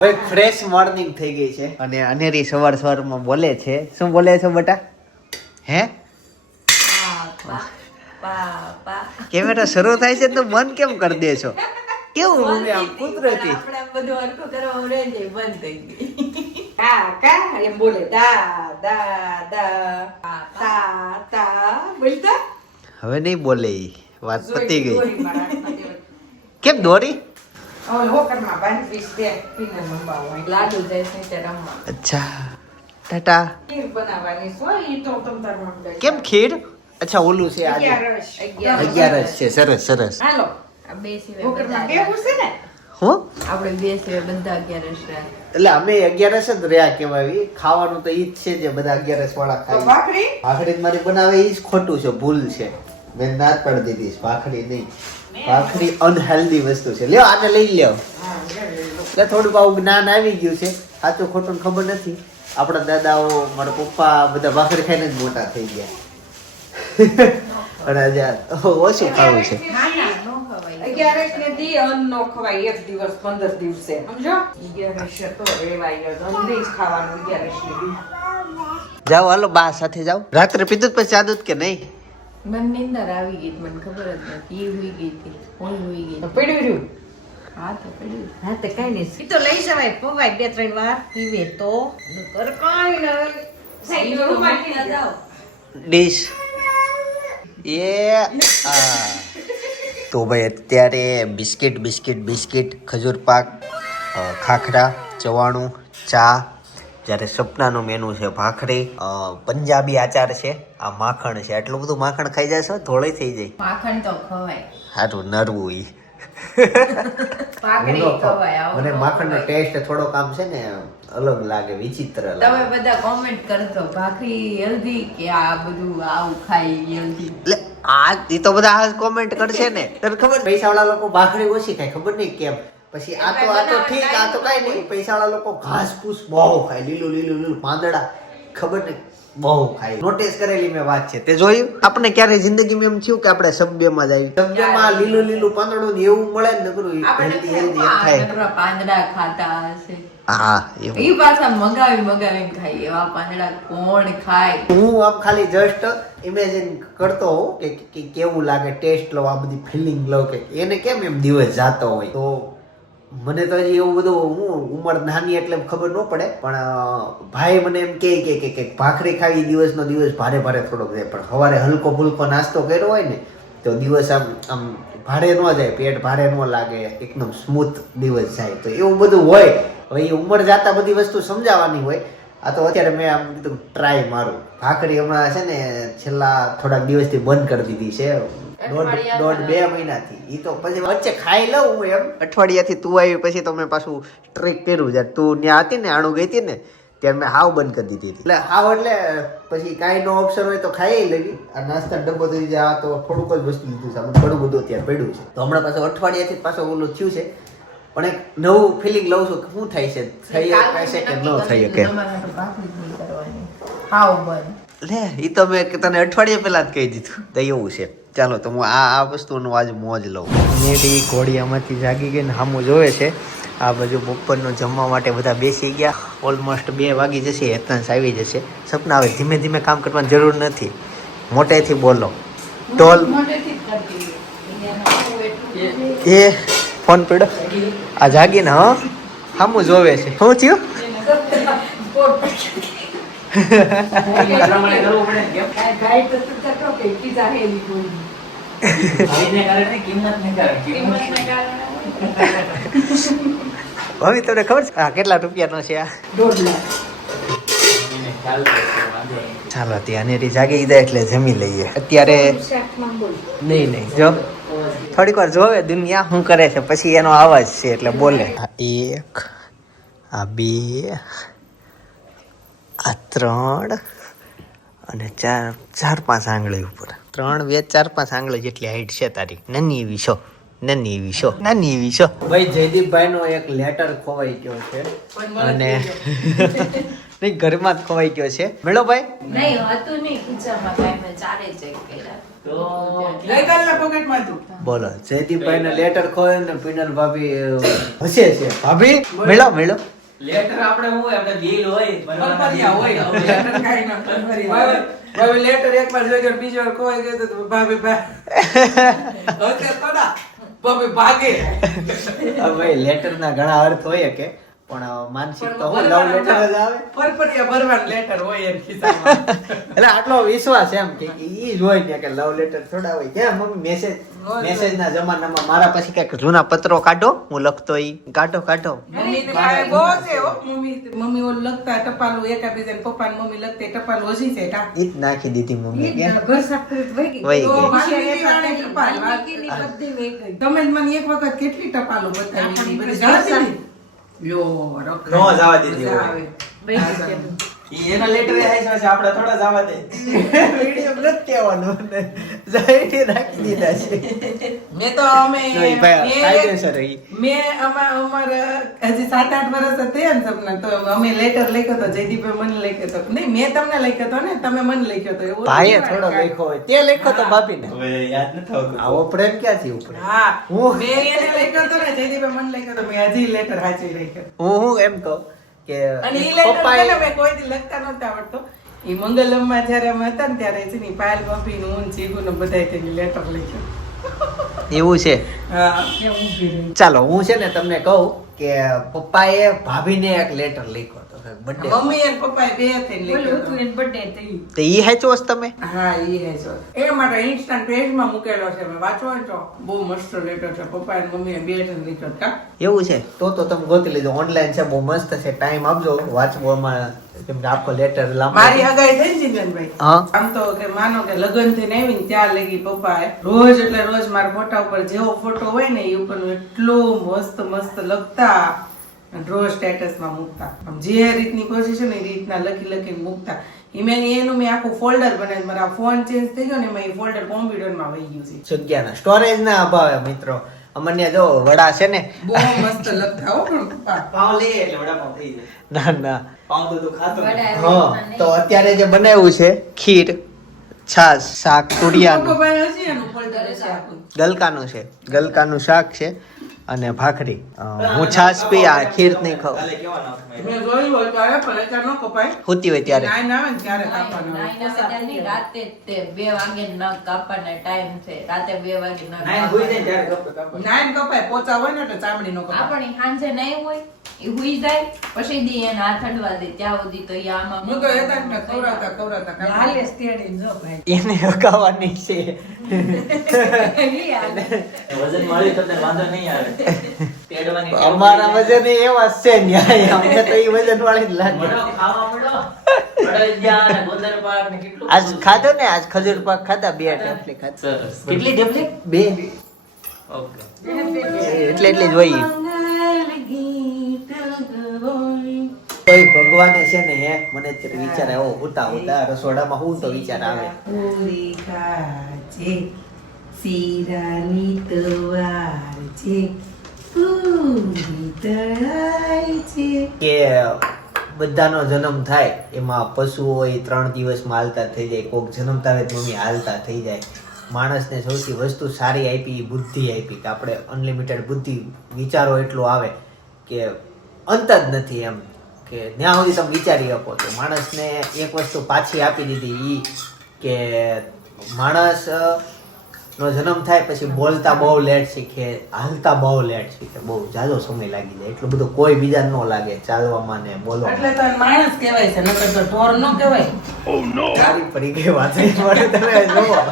હવે fresh morning થઈ ગઈ છે અને અનેરી સવારમાં બોલે છે. શું બોલે છે બેટા? હે કેમેરા શરૂ થાય છે તો બંધ કેમ કરી દે છો? કેવું બોલે આમ કુદરતી? આપણે બધું હરખું કરવા રહે છે, બંધ થઈ ગઈ. કા એમ બોલે દા દા દા તા તા બોલતા. હવે નહીં બોલે ઈ. વાત પતી ગઈ. કેમ દોરી? લાડુ જઈશ ને તે રમવા. અચ્છા ટાટા. ખીર બનાવવાની છે, ઈ તો તમ તાર મંડળ. કેમ ખીર? અચ્છા ઓલું છે આજે 11 છે. સરસ સરસ. હાલો આ બે સિવાય બધા કેવું છે ને હું આપણે બે સિવાય બધા 11 છે. એટલે અમે 11 જ રહ્યા કેવાય. ખાવાનું તો ઈ જ છે જે બધા 11 વાળા ખાય. ભાખરી મારી બનાવે ઈ જ ખોટું છે, ભૂલ છે. મેં ના જ પાડી દીધી છે. ભાખરી નહીં, ભાખરી અનહેલ્ધી વસ્તુ છે. લ્યો આને લઈ લ્યો. એટલે થોડુંક આવું જ્ઞાન આવી ગયું છે. સાચું ખોટું ખબર નથી. આપણા દાદાઓ, મારા પપ્પા બધા ભાખરી ખાઈને જ મોટા થઈ ગયા. અને આજે ઓછું ખાવું છે. ના ના નો ખવાય. 11 ને દી અન્ન નો ખવાય એક દિવસ 15 દિવસે. સમજો? 11 તો રેવાય જ. અન્ન જ ખાવાનું 11 ને દી. જાઓ હાલો બા સાથે જાઓ. રાત્રે પીધું પછી આદત કે નહીં? મને નીંદર આવી ગઈ, મને ખબર જ નથી. એ હુઈ ગઈ હતી, હું હુઈ ગઈ. પડ્યું રહ્યું. હા તો પડ્યું. હા તો કઈ નહીં. ઈ તો લઈ જવાય, પવાય 2-3 વાર પીવે તો. નકર કાઈ નહીં. સાઈડ રૂમ માંથી ન જાઓ. ડીશ તો ભાઈ અત્યારે બિસ્કિટ ખજૂર પાક, ખાખરા, ચવાણું, ચા. જ્યારે સપનાનો મેનુ છે ભાખરી, પંજાબી આચાર છે, આ માખણ છે. આટલું બધું માખણ ખાઈ જાય છે ધોળી થઈ જાય. માખણ તો ખવાય. સારું નરવું ઈ. પાકડી ખવાય. આવું મને ન માખણનો ખવાય. ટેસ્ટ થોડોક આમ છે ને અલગ લાગે, વિચિત્ર તમે લાગે. બધા કોમેન્ટ કરજો ભાખરી હેલ્ધી કે આ બધું આવું ખાઈ હેલ્ધી. એટલે આ ઈ તો બધા આ કોમેન્ટ કરશે ને. તને ખબર પૈસાવાળા લોકો ભાખરી ઓછી ખાય, ખબર નહીં કેમ. પછી આ તો ઠીક, આ તો કાઈ નહીં. પૈસાવાળા લોકો ઘાસ ફૂસ બહુ ખાય, લીલું પાંદડા ખબર નહીં બહુ ખાય. નોટિસ કરેલી મેં વાત છે. તે જોયું? આપણે ક્યારે જિંદગીમાં એમ થયું કે આપણે સબ્યમાં જ આવી સબ્યમાં લીલું પાંદડું ને એવું મળે ને નકરું હેલ્ધી ખાય. પાંદડા ખાતા હશે. હા એવું. ઈ પાછા મગાવીને ખાય. એવા પાંદડા કોણ ખાય? હું આમ ખાલી જસ્ટ ઇમેજિન કરતો હોઉં કે કેવું લાગે, ટેસ્ટ લઉં, આ બધી ફિલિંગ લઉં કે એને કેમ એમ દિવસ જાતો હોય. તો મને તો હજી એવું બધું, હું ઉંમર નાની એટલે ખબર ન પડે, પણ ભાઈ મને એમ કે ભાખરી ખાવી દિવસનો દિવસ ભારે થોડોક જાય, પણ સવારે હલકો ફુલકો નાસ્તો કર્યો હોય ને તો દિવસ આમ ભારે ન જાય, પેટ ભારે ન લાગે, એકદમ સ્મૂથ દિવસ જાય. તો એવું બધું હોય. હવે એ ઉંમર જાતા બધી વસ્તુ સમજાવવાની હોય. આ તો અત્યારે મેં આમ કીધું ટ્રાય મારું. ભાખરી હમણાં છે ને છેલ્લા થોડાક દિવસથી બંધ કરી દીધી છે, દોઢ 2 મહિનાથી. ઈ તો પછી વચ્ચે ખાઈ લઉં હું એમ. અઠવાડિયાથી તું આવી પછી તો મેં પાછું ટ્રીક કર્યું. જ્યારે તું ત્યાં હતી ને, આણું ગઈ હતી ને, ત્યારે મેં હાવ બંધ કરી દીધી હતી. એટલે હાવ એટલે પછી કાંઈ નો ઓપ્શન હોય તો ખાઈ લેવી. આ નાસ્તા ડબ્બો થઈ જાય તો થોડુંક જ વસ્તુ લીધું છે, ઘણું બધું અત્યારે પડ્યું છે. તો હમણાં પાછું અઠવાડિયાથી પાછું ઓલું થયું છે. પણ એક નવું ફિલિંગ લઉં છું કે શું થાય છે, થઈ શકે કે ન થઈ શકે. લે ઈ તો મેં તને અઠવાડિયા પહેલા જ કહી દીધું. તો એવું છે. ચાલો તો હું આ વસ્તુનો આજ મોજ લઉં. નેડી ઘોડિયામાંથી જાગી ગઈ ને સામું જોવે છે. આ બાજુ બપોરનો જમવા માટે બધા બેસી ગયા. ઓલમોસ્ટ 2 વાગી જશે, હેતંસ આવી જશે. સપના હવે ધીમે ધીમે કામ કરવાની જરૂર નથી, મોટેથી બોલો. ટોલ એ ફોન પડ્યો. આ જાગીને હા સામું જોવે છે. શું થયું? હવે તમને ખબર છે કેટલા રૂપિયાનો છે આ? 1.5 લાખ. ચાલો ત્યાં જાગી ગયા એટલે જમી લઈએ. અત્યારે નહીં જો થોડીક વાર જોવે દુનિયા શું કરે છે, પછી એનો અવાજ છે એટલે બોલે. આ 1, આ 2, આ 3 અને 4-5 આંગળી ઉપર. 3, 2, 4, 5 આંગળી જેટલી હાઈટ છે તારી. નાની એવી છો. ભાઈ જયદીપભાઈ નો એક લેટર ખોવાઈ ગયો છે અને નહીં ઘરમાં જ ખોવાઈ ગયો છે મેળો ભાઈ નહીં હતું નહીં ખીચામાં કાંઈ મેં ચારે ચેક કર્યા બોલો જયદીપભાઈ ને લેટર ખોય ને પીનલ ભાભી હસે છે ભાભી મેળો મેળો લેટર આપણે હોય આપણે દિલ હોય પરપરિયા હોય લેટર કાઈ ના પરપરિયા ભાઈ લેટર એકવાર જોઈ ગયો બીજી વાર કોઈ ગયો તો ભાભી ઓકે પડા ભાભી ભાગે ભાઈ લેટર ના ઘણા અર્થ હોય કે પણ માનસિક તો હું લવ લેટર જ આવે પરપરિયા ભરવાનું લેટર હોય એમ ખિસ્સામાં એટલે આટલો વિશ્વાસ એમ કે ઈ જ હોય ને કે લવ લેટર થોડા હોય કેમ મમ્મી મેસેજ ના જમાનામાં મારા પછી કઈક જૂના પત્રો કાઢો હું લખતો ઈ કાઢો મમ્મી ને પાસે બહુ છે હો મમ્મી ઓલું લખતા ટપાલું એકાબીજાને પપ્પા ને મમ્મી લખતે ટપાલું હજી છે ટા ઈ જ નાખી દીધી મમ્મી કે ઘર સાફ કરી વહી ગઈ વહી તો ગઈ વાલમીની વાળે ટપાલ વાલમીની બધી વહી ગઈ તમે જ મને એક વખત કેટલી ટપાલું બતાવી બધી જવા દીધી યો રખ નો જવા દીધી હોય. આવે. વહી ગઈ છે. ઈ એના લેટર એ આવી છે આપણે થોડા જવા દે વિડિયો નથી કહેવાનું ને જાઈથી રાખી દીધા છે મેં તો અમે તો ઈ ભાઈ કાયદેસર ઈ મેં અમારા હજી 7-8 વર્ષ થયા ને સપના તો અમે લેટર લખ્યો તો જયદીપભાઈ મને લખ્યો તો નહીં મેં તમને લખ્યો તો ને તમે મને લખ્યો તો એવું ભાઈએ થોડો લખ્યો હોય તે લખ્યો તો ભાભીને હવે યાદ નથી આવતું આવો પ્રેમ ક્યાંથી ઉપડે હા હું- મેં એને લખ્યો તો ને જયદીપભાઈ મને લખ્યો તો મેં હજી લેટર હાચવી રાખ્યો હું એમ કહું કે અને ઈ લેટર પપ્પાએ છે ને મેં કોઈ દી લખતા નહોતા આવડતો ઈ મંગલમમાં જ્યારે અમે હતા ને ત્યારે છે ને પાયલ ભાભી ને હું જીગુ ને બધાય તેની લેટર લખ્યો એવું છે હા કેમ ઊભી રહી ચાલો હું છે ને તમને કહું કે પપ્પાએ ભાભીને એક લેટર લખ્યો હતો બર્થડે મમ્મી અને પપ્પાએ બે થઈને બોલું લખ્યો હતું હતો. એને birthday થઈ. તો ઈ હેચોસ તમે હા ઈ હે જો એ માટે ઇન્સ્ટન્ટ પેજમાં મૂકેલો છે મેં વાંચવો હોય તો બહુ મસ્ત લેટર છે પપ્પા અને મમ્મીએ બે જણ લખ્યો કા એવું છે તો તમે ગોતી લેજો ઓનલાઈન છે બહુ મસ્ત છે ટાઈમ આપજો વાંચવામાં કેમ કે આખો લેટર લાંબો મારી હગાઈ થઈ ને જીવનભાઈ હા આમ તો કે માનો કે લગ્ન થઈને આવી ને ત્યાં લગી પપ્પાએ રોજ એટલે રોજ મારા ફોટા ઉપર જેવો ફોટો હોય ને એ ઉપર એટલું મસ્ત મસ્ત લખતા અને રોજ સ્ટેટસમાં મૂકતા આમ જે રીતની કોશિશ ને એ રીતના લખીને મૂકતા એનું મેં આખું ફોલ્ડર બનાવ્યું મારા ફોન ચેન્જ થઈ ગયો ને એમાં એ ફોલ્ડર કોમ્પ્યુટરમાં વહી ગયું છે જગ્યાના સ્ટોરેજ ના અભાવે મિત્રો અમને જો વડા છે ને બહુ મસ્ત લખતા હો પણ પપ્પા પાવ લે એટલે વડાપાવ થઈ જાય ના ના પાવ તો ખાતો નથી. વડા હા તો અત્યારે જે બનાવ્યું છે ખીર છાશ શાક તુરિયાનું પપ્પાએ હજી એનું ફોલ્ડર હશે આખું ગલકાનું શાક છે અને ભાખરી હું છાશ પી આ ખીર નહીં ખાઉં કાલે કેવા નાખમાં મેં જોયું હોય તો પણ અત્યારે ન કપાય હોતી હોય ત્યારે નાઈન આવે ને ત્યારે કાપવાનું હોય. નાઈન આવે ત્યારે નહીં, રાતે તે 2 વાગે નખ કાપવાનો ટાઈમ છે રાતે 2 વાગે નખ નાઈન હોઈ જાય ત્યારે કપ કપ નાઈન કપાય પોચા હોય ને એટલે ચામડી નો કપાય આપણી સાંજે નહીં હોય એ હુઈ જાય પછી દી એને હાથ અડવા દે ત્યાં સુધી તો ઈ આમાં હું તો એતા જ મેં ખવડાવતા હાલે સ્ટેડી જો ભાઈ એને હકાવવાની છે ઈ હાલે. વજન વાળી તો તને વાંધો નહીં આવે તેડવાની ટેવ અમારા પડી વજન એવા જ છે ન્યાય અમને તો ઈ વજન વાળી જ જાય. લાગે મળો, ખાવા મળો. અડદિયા ને ગોંદર પાક ને કેટલું આજ ખાધો ને આજ ખજૂર પાક ખાધા 2 ટેપલી ખાધા સરસ. કેટલી ટેબલેટ 2 ઓકે એટલે જ હોય કોઈ ભગવાને છે ને હે મને અત્યારે વિચાર આવ્યો ઉતા રસોડામાં હું તો વિચાર આવે પૂરી ખાજે શીરાની તવાર છે પૂરી તળાય છે કે બધાનો જન્મ થાય એમાં પશુ હોય 3 દિવસમાં હાલતા થઈ જાય કોક જન્મતા હોય તો મમ્મી હાલતા થઈ જાય માણસને સૌથી વસ્તુ સારી આપી બુદ્ધિ આપી કે આપણે અનલિમિટેડ બુદ્ધિ વિચારો એટલો આવે કે અંત જ નથી એમ કે ત્યાં સુધી તમે વિચારી શકો તો માણસને એક વસ્તુ પાછી આપી દીધી ઈ કે માણસ નો જન્મ થાય પછી બોલતા બહુ લેટ શીખે હાલતા બહુ લેટ શીખે બહુ જાજો સમય લાગી જાય એટલું બધું કોઈ બીજા ન લાગે ચાલવામાં ને બોલવામાં એટલે તો માણસ કહેવાય છે નકર તો ઢોર ન કહેવાય સારી પડી ગઈ વાત એ માટે તમે જુઓ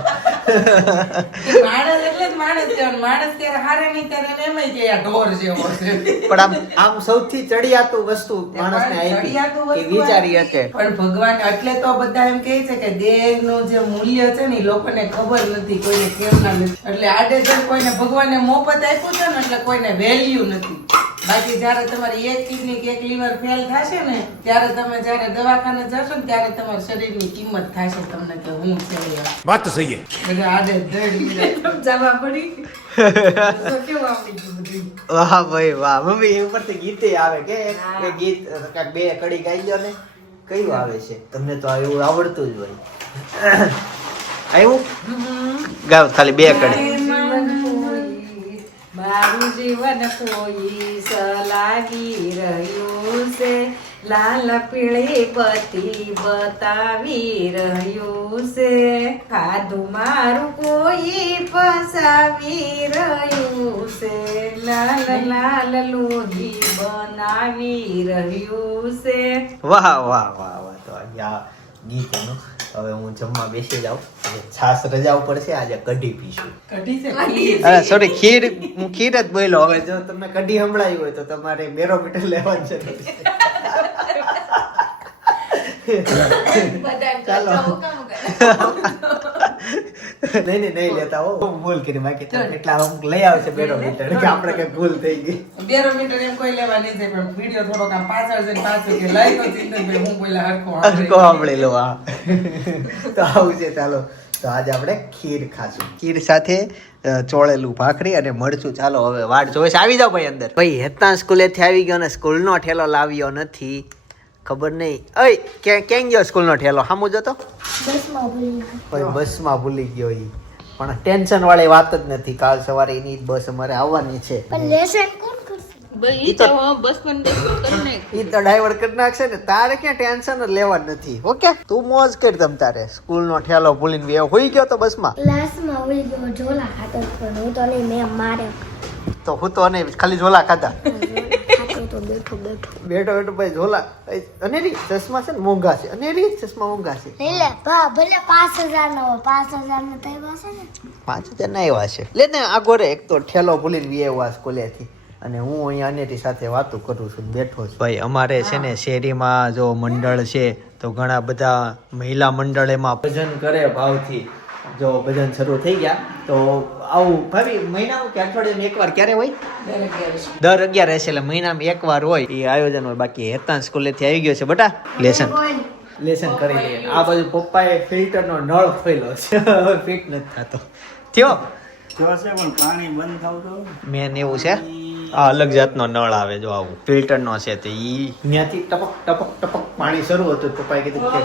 માણસ એટલે જ માણસ કહેવાય માણસ ત્યારે હારે નહીં ત્યારે એને એમય કે આ ઢોર જેવો છે પણ આમ સૌથી ચડિયાતું વસ્તુ માણસને આપી ચડિયાતું કે વસ્તુ વિચારી આપી. શકે પણ ભગવાન એટલે તો બધા એમ કહે છે કે દેહનું જે મૂલ્ય છે ને ઈ લોકોને ખબર નથી કોઈને કેમ ના નથી એટલે આજે જો કોઈને ભગવાને મોફત આપ્યું છે ને એટલે કોઈને વેલ્યુ નથી બાકી જ્યારે તમારી એક કિડની કે એક લીવર ફેલ થશે ને ત્યારે તમે જ્યારે દવાખાને જશો ને ત્યારે તમારા શરીરની કિંમત થશે તમને કે હું છે એમ. बात तो सही है એટલે આડે ધડ મિલાય. જવા પડી તો કેવું આવડી ગયું બધું વાહ ભાઈ વાહ મમ્મી એ ઉપરથી ગીતે આવે કે એક ગીત કાંઈક 2 કડી ગાઈ લ્યો ને કયું આવે છે? તમને તો આ એવું આવડતું જ હોય. આવ્યું? ગાવ ખાલી બે કડી. મારું જીવન કોઈ સલાગી રહ્યું છે, લાલ પીળી બત્તી બતાવી રહ્યું છે, ખાધું મારું કોઈ ફસાવી રહ્યું છે, લાલ લાલ લોહી બનાવી રહ્યું છે. વાહ વાહ વાહ વાહ. તો આ ગીત એનું. હવે હું જમવા બેસી જાઉં. છાસ રજા ઉપર છે, આજે કઢી પીશું. કઢી છે કઢી. અરે સોરી, ખીર. હું ખીર જ બોલ્યો. હવે જો તમને કઢી સંભળાયું હોય તો તમારે બેરોમીટર લેવાનું છે. ચાલો. નહીં લેતા હો. ભૂલ કરી બાકી તો એટલા અમુક લઈ આવશે બેરોમીટર કે આપણે કઈ ભૂલ થઈ ગઈ. બેરોમીટર એમ કોઈ લેવા નહીં જાય, પણ વિડિયો થોડોક આમ પાછળ જઈને પાછળ કે લઈ તો ચિંતનભાઈ હું બોલા હરખો હરખો સાંભળી લો. હા, તો આવું છે. ચાલો, તો આજે આપણે ખીર ખાશું. ખીર સાથે ચોળેલું ભાખરી અને મરચું. ચાલો હવે વાટ જોવે છે. આવી જાવ ભાઈ અંદર. ભાઈ હેતા સ્કૂલેથી આવી ગયો ને સ્કૂલનો ઠેલો લાવ્યો નથી. ખબર નહીં. ઓય ક્યાં ગયો સ્કૂલનો ઠેલો? સામું જતો બસમાં ભૂલી ગયો. ઈ પણ ટેન્શન વાળી વાત જ નથી. કાલ સવારે એની બસ અમારે આવવાની છે. ઈ તો ડાયવર્ટ કરી નાખશે ને. તારે ક્યાં ટેન્શન જ લેવાનું નથી. ઓકે, તું મોજ કર. તમ તારે સ્કૂલનો ઠેલો ભૂલીને વેવ હોઈ ગયો તો બસમાં. ક્લાસમાં હોઈ ગયો ઝોલા ખાતો પણ હું તો નહીં, મેં માર્યો. તો હું તો નહીં, ખાલી ઝોલા ખાધા. ખાતો તો બેઠો ભાઈ ઝોલા. અનેરી ચશ્મા છે ને મોંઘા છે. અનેરી ચશ્મા મોંઘા છે. નહીં લે ભલે 5000 નો હોય, 5000 નો તો એવા છે ને. 5000 ના એવા છે. લે ને આગો રે. એક તો ઠેલો ભૂલીને વેવા સ્કૂલેથી અને હું અહીંયા અનેરી સાથે વાતો કરું છું, બેઠો છું. ભાઈ અમારે છે ને શેરીમાં જો મંડળ છે તો ઘણા બધા મહિલા મંડળ એમાં ભજન કરે ભાવથી. જો ભજન શરૂ થઈ ગયા તો આવું ભાભી મહિનામાં કે અઠવાડિયામાં એકવાર ક્યારે હોય? દર 11 એટલે મહિનામાં એકવાર હોય એ આયોજન હોય. બાકી હેતાન સ્કૂલેથી આવી ગયો છે બટા. લેસન કરી લઈએ. આ બાજુ પપ્પાએ ફિલ્ટરનો નળ ખોલ્યો છે. હવે ફિટ નથી થતો. થયો પણ પાણી બંધ થતું મેન એવું છે. આ અલગ જાતનો નળ આવે જો આવું ફિલ્ટરનો છે. તો ઈ ત્યાંથી ટપક ટપક ટપક પાણી શરૂ હતું. પપ્પાએ કીધું કે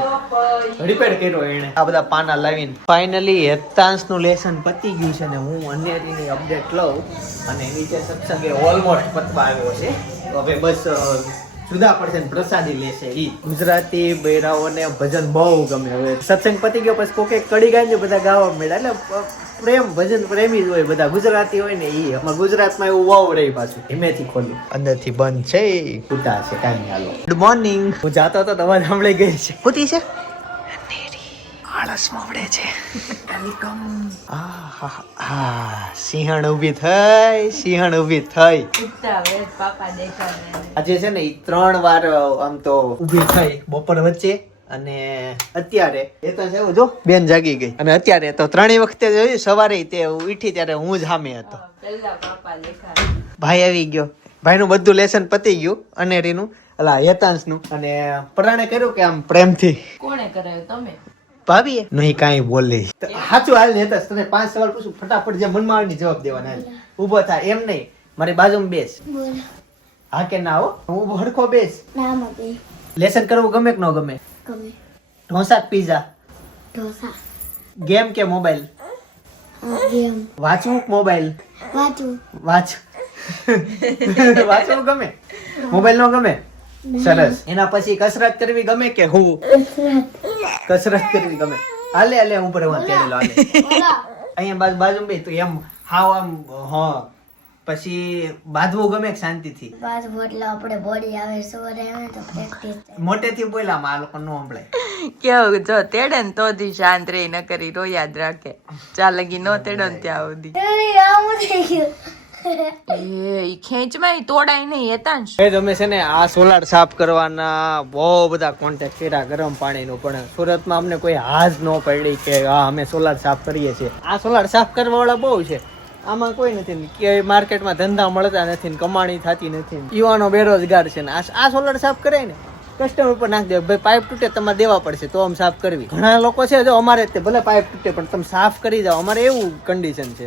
રિપેર કર્યો એને. આ બધા પાના લાવીને ફાઇનલી હેતાંશનું લેસન પતી ગયું છે ને હું અન્યની અપડેટ લઉં. અને નીચે સત્સંગે ઓલમોસ્ટ પતવા આવ્યો છે. તો હવે બસ જુદા પડશે ને પ્રસાદી લેશે. ઈ ગુજરાતી બૈરાઓને ભજન બહુ ગમે. હવે સત્સંગ પતી ગયો પછી કોકે કડી ગાઈને બધા ગાવા મળ્યા. એટલે પ્રેમ ભજન પ્રેમી જ હોય બધા. ગુજરાતી હોય ને ઈ અમારા ગુજરાતમાં એવું વાવ રહી. પાછું ધીમેથી ખોલ્યું, અંદરથી બંધ છે. ફૂટા છે કાંઈ હાલો. Good morning. હું જાતો હતો અવાજ સાંભળી ગઈ છે. ફૂટી છે આળસ માવડે છે. સિંહણ ઊભી થઈ. સિંહણ ઊભી થઈ. આજે છે ને ઈ 3 વાર આમ તો ઊભી થઈ બપોર વચ્ચે અને અત્યારે એ તો છે જો બેન જાગી ગઈ. અને અત્યારે તો 3 વખતે જોયું. સવારે તે ઉઠી ત્યારે હું જ સામે હતો. ભાઈ આવી ગયો. ભાઈનું બધું લેસન પતી ગયું. અનેરીનું અલા હેતાંશનું. અને પરાણે કર્યું કે આમ પ્રેમથી. કોણે કરાવ્યું? તમે? ભાભીએ નહીં કાંઈ બોલી. સાચું હાલ હેતાંશ તને 5 સવાલ પૂછું ફટાફટ જે મનમાં આવે જવાબ દેવાના. ઊભો થાય એમ નહીં. મારી બાજુમાં બેસ. બોલ. હા કે ના હો. હું હરખો બેસ. નામ આપે. લેસન કરવું ગમે કે ન ગમે? ગમે. ઢોસા કે પીઝા? ઢોસા. ગેમ કે મોબાઈલ? ગેમ. વાંચવું કે મોબાઈલ? વાંચું. વાંચવું ગમે? મોબાઈલ નો ગમે? સરસ. એના પછી કસરત કરવી ગમે કે હું? કસરત કરવી ગમે. હાલે હાલે ઉપર અહીંયા બાજુ બે તું એમ હાવ આમ. હા પછી બાંધવું ગમે કે શાંતિથી? બાંધવું એટલે આપણે બોડી આવે સવારે આવે તો પ્રેક્ટિસ. મોટેથી બોલામાં આ લોકો નો સંભળાય. કેવું જો તેડે ને તો દી શાંત રહી ન કરી રો યાદ રાખે. ચાલ લગી નો તેડો ને ત્યાં સુધી આમ થઈ ગયું. એ ખેંચમાં ઈ તોડાય નહીં. હેતાંશ તમે છે ને આ સોલાર સાફ કરવાના બહુ બધા કોન્ટેક્ટ કર્યા ગરમ પાણીનું. પણ સુરતમાં અમને કોઈ હાજ ન પડી કે હા અમે સોલાર સાફ કરીએ છીએ. આ સોલાર સાફ કરવા વાળા બહુ છે. આમાં કોઈ નથી કે માર્કેટમાં ધંધા મળતા નથી ને કમાણી થતી નથી. યુવાનો બેરોજગાર છે ને આ સોલાર સાફ કરે ને કસ્ટમર પર નાખ દે. ભાઈ પાઇપ તૂટે તમારે દેવા પડશે તો આમ સાફ કરવી. ઘણા લોકો છે જો અમારે ભલે પાઇપ તૂટે પણ તમે સાફ કરી જાઓ. અમારે એવું કન્ડિશન છે.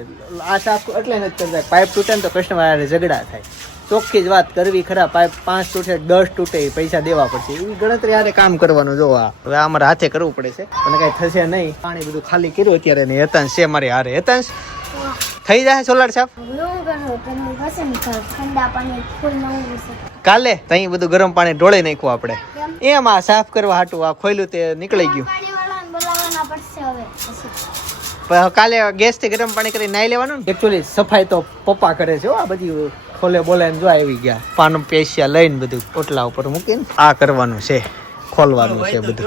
આ સાફ એટલે નથી કરતા. પાઇપ તૂટે ને તો કસ્ટમર ઝઘડા થાય. ચોખ્ખી જ વાત કરવી ખરા. 5 તૂટે 10 તૂટે એ પૈસા દેવા પડશે એવી ગણતરી હારે કામ કરવાનું. જો આ હવે અમારે હાથે કરવું પડે છે અને કઈ થશે નહીં. પાણી બધું ખાલી કર્યું અત્યારે ને હેતાંશ છે મારી હારે. હેતાંશ થઈ જાય સોલાર સાફ ઠંડા પાણી ફૂલ નવું છે. કાલે તઈ બધું ગરમ પાણી ઢોળી નાખ્યું આપણે. એમ આ સાફ કરવા હાટું આ ખોલ્યું તે નીકળી ગયું. પાણીવાળાને બોલાવવાના પડશે હવે પછી. પણ કાલે ગેસ થી ગરમ પાણી કરી નાઈ લેવાનું. એકચ્યુઅલી સફાઈ તો પપ્પા કરે છે. આ બધી ખોલે બોલે જો આવી ગયા પાનું પેશિયા લઈને બધું ઓટલા ઉપર મૂકીને આ કરવાનું છે, ખોલવાનું છે બધું.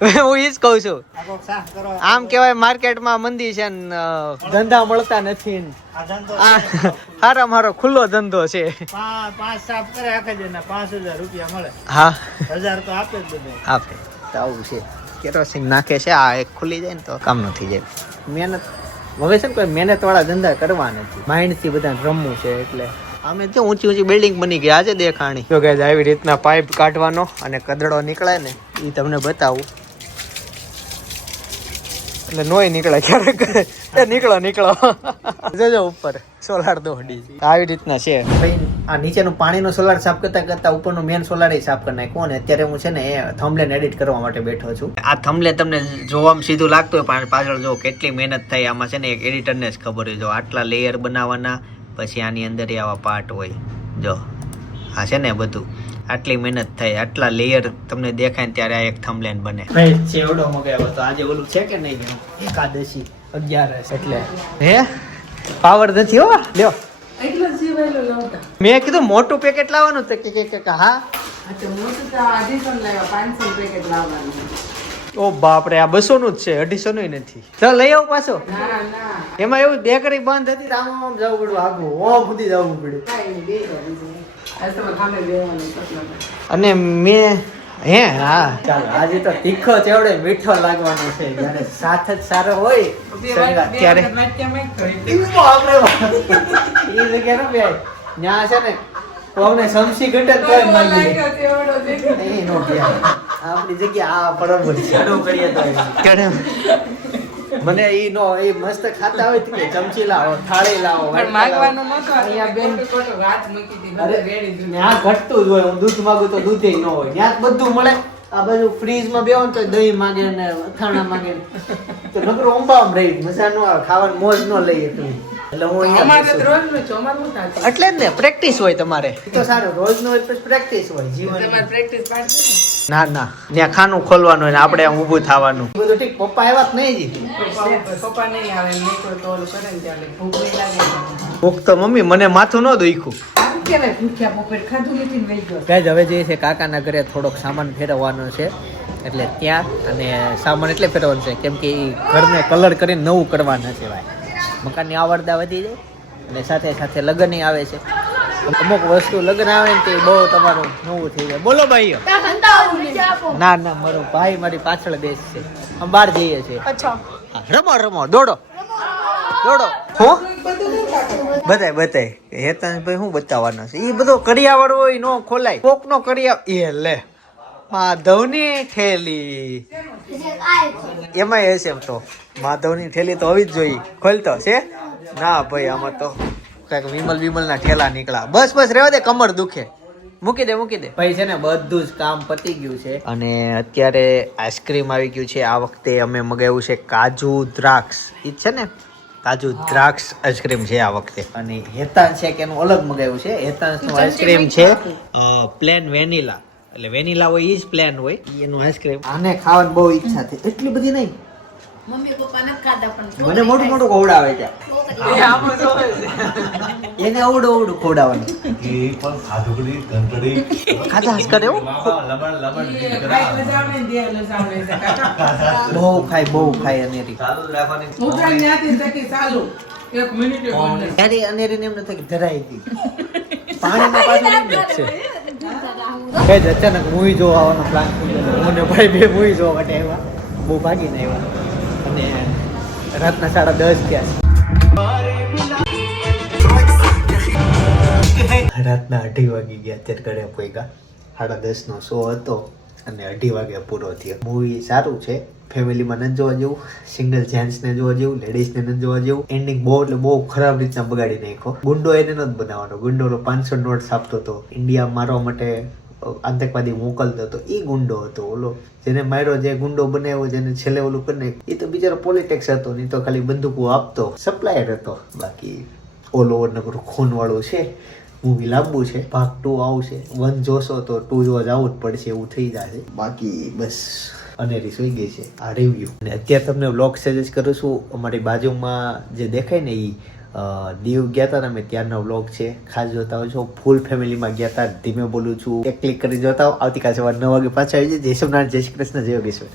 હું ઈ જ કહું છું. આમ કેવાય માર્કેટમાં મંદી છે ને ધંધા મળતા નથી. હારા મારો ખુલ્લો ધંધો છે. 5 સાફ કરે આખા જણા 5000 રૂપિયા મળે. હા 1000 તો આપે જ બધે. આપે તો આવું છે. કેરોસીન નાખે છે. આ એક ખુલી જાય ને તો કામ ન થઈ જાય. મહેનત હવે છે ને કોઈ મહેનત વાળા ધંધા કરવા નથી. માઇન્ડ થી બધા રમવું છે. એટલે અમે જો ઊંચી ઊંચી બિલ્ડિંગ બની ગઈ આજે દેખાણી. જો ગાઈઝ આવી રીતના પાઇપ કાઢવાનો અને કદડો નીકળે ને એ તમને બતાવું. એટલે નોય નીકળે ક્યારેક એ નીકળો જોજો ઉપર સોલાર દોડી આવી રીતના છે. ભાઈ આ નીચેનું પાણીનો સોલાર સાફ કરતા ઉપરનું મેન સોલાર સાફ કરી નાખ્યું. અને અત્યારે હું છે ને એ થંબલેન એડિટ કરવા માટે બેઠો છું. આ થંબલેન તમને જોવામાં સીધું લાગતું હોય પણ પાછળ જો કેટલી મહેનત થઈ આમાં છે ને એક એડિટરને જ ખબર હોય. જો આટલા લેયર બનાવવાના, પછી આની અંદર આવા પાર્ટ હોય. જો આ છે ને બધું આટલી મહેનત થઈ, આટલા લેયર તમને દેખાય ને ત્યારે આ એક થંબલેન બને. ભાઈ ચેવડો મગાવ્યો તો આજે ઓલું છે કે નહીં એકાદશી 11 એટલે હે પાવર નથી હો. લ્યો એટલો જ જીવાયેલો લાવતા. મેં કીધું મોટું પેકેટ લાવવાનું તો કે હા. અચ્છા મોટું તો 250 લાવ્યા, 500 પેકેટ લાવવાનું. ઓ બાપરે આ 200 નું જ છે, 250 નું નથી. ચાલ લઈ આવું પાછો. ના એમાં એવું બેકરી બંધ હતી આમ જવું પડ્યું આગું ઓમ સુધી જવું પડ્યું. કાઈ નહીં, બે બીજું આ તો ખામે બેવાનું કેટલા. અને મેં હે હા ચાલો આજે તો તીખો ચેવડે મીઠો લાગવાનો છે. જ્યારે સાથ જ સારો હોય સંગાત ત્યારે એ જગ્યા નો બે ન્યા છે ને તો અમને સમસી ઘટે તોય માંગી લે. એ નો ગયા આપણી જગ્યા આ બરોબર છે. ચાલુ કરીએ તો કેડે મને ઈ નો એ મસ્ત ખાતા હોય તો કે ચમચી લાવો, થાળી લાવો, પણ માંગવાનું નતો. અહીંયા બેન ખોટો વાત મૂકી દીધી. અરે બધું રેડી જ. ત્યાં ઘટતું જ હોય. હું દૂધ માંગુ તો દૂધ ન હોય. ત્યાં જ બધું મળે. આ બાજુ ફ્રીજમાં બેહો ને તો દહીં માંગે ને અથાણા માંગે તો નકરો અંબામ રહી મજા નો આવે. ખાવાની મોજ નો લઈએ તમે. એટલે હું અહીંયા અમારે તો બેસું. રોજનું છે, અમારું શું થાય? એટલે જ ને પ્રેક્ટિસ હોય તમારે. એ તો સારું રોજ નો પ્રેક્ટિસ હોય જીવન. તમારે પ્રેક્ટિસ પાડશે ને. ના ત્યાં ખાનું ખોલવાનું હોય ને આપણે આમ ઊભું થવાનું. બધું ઠીક પપ્પા આવ્યા જ નહીં જી. પપ્પા નહીં આવે, નહીં તો ઓલું કરે ને ત્યારે ભૂખ નહીં લાગે. ભૂખ તો મમ્મી મને માથું ન દુખ્યું. આમ કેવાય ભૂખ્યા બપોર ખાધું નથી ને વહી ગયો. ગાઈઝ હવે જે છે કાકાના ઘરે થોડોક સામાન ફેરવવાનો છે. એટલે ત્યાં અને સામાન એટલે ફેરવવાનું છે કેમ કે એ ઘરને કલર કરીને નવું કરવાના છે. ભાઈ મકાનની આવડતા વધી જાય અને સાથે સાથે લગ્ન આવે છે. અમુક વસ્તુ લગ્ન આવે ને તે બહુ તમારું નવું થઈ જાય. બોલો ભાઈઓ. ના મારો ભાઈ મારી પાછળ બેસશે. અમે બહાર જઈએ છીએ. હા, રમો દોડો હું બતાય હેતાંશભાઈ શું બતાવવાના છે. એ બધો કડિયાવાળો હોય નો ખોલાય. કોક નો કડિયા એ લે માધવની થેલી એમાં હશે તો માધવની થેલી તો હોવી જ જોઈએ. ખોલતો છે ના ભાઈ આમાં તો કઈક વિમલ ના ઠેલા નીકળ્યા. બસ રહેવા દે, કમર દુખે. મૂકી દે ભાઈ છે ને બધું જ કામ પતી ગયું છે. અને અત્યારે આઈસ્ક્રીમ આવી ગયું છે. આ વખતે અમે મગાવ્યું છે કાજુ દ્રાક્ષ. ઈ છે ને કાજુ દ્રાક્ષ આઈસ્ક્રીમ છે આ વખતે. અને હેતાંશ છે કે એનું અલગ મગાવ્યું છે. હેતાંશ નું આઈસ્ક્રીમ છે પ્લેન વેનીલા. એટલે વેનીલા હોય ઈ જ પ્લેન હોય એનું આઈસ્ક્રીમ. આને ખાવાની બહુ ઈચ્છા થઈ. એટલી બધી નહીં. મમ્મી પપ્પા નથી ખાતા પણ મને મોટું ખવડાવે છે. એને અવડું ખવડાવવાનું. ખાધા હસ કરે એવું. બહુ ખાય અનેરી. એક મિનિટ ત્યારે અનેરીને એમ નથી કે ધરાઈ ગઈ. પાણીમાં પાછું છે. કઈ જ અચાનક મૂવી જોવા આવવાનો પ્લાન કર્યો. મને ભાઈ બે મૂવી જોવા માટે આવ્યા. બહુ ભાગીને આવ્યા અને રાતના 10:30 થયા. રાતના 2:30 વાગી ગયા. અત્યારે ઘરે પહોંચ્યા. 10:30 નો શો હતો. અને 2:30 વાગે પૂરો થયો. મૂવી સારું છે, ફેમિલીમાં નથી જોવા જેવું, સિંગલ જેન્ટ્સને જોવા જેવું, લેડીઝને નથી જોવા જેવું. એન્ડિંગ બહુ એટલે બહુ ખરાબ રીતના બગાડી નાખ્યો. ગુંડો એને નથી બનાવવાનો. ગુંડો 500 નોટ્સ આપતો હતો, ઇન્ડિયા મારવા માટે આતંકવાદી મોકલતો હતો, એ ગુંડો હતો. ઓલો જેને માર્યો, જે ગુંડો બનાવ્યો, જેને છેલ્લે ઓલું કરી નાખ્યું, એ તો બિચારો પોલિટિક્સ હતો, નહીં તો ખાલી બંદૂકો આપતો, સપ્લાયર હતો. બાકી ઓલ ઓવર નગર ખૂન વાળું છે. મૂવી લાંબુ છે, ભાગ 2 આવશે. 1 જોશો તો 2 જોવા જવું જ પડશે એવું થઈ જશે. બાકી બસ અનેરી સુઈ ગઈ છે આ રિવ્યુ. અને અત્યારે તમને વ્લોગ સજેસ્ટ કરું છું. અમારી બાજુમાં જે દેખાય ને એ દીવ ગયા હતા અમે ત્યારનો વ્લોગ છે, ખાસ જોતા હોય છો. ફૂલ ફેમિલીમાં ગયા હતા. ધીમે બોલું છું, એક ક્લિક કરી જોતા હો. આવતીકાલ સવારે 9 વાગે પાછા આવી જાય. જય સોમનાથ, જય શ્રી કૃષ્ણ, જય યોગેશ્વર.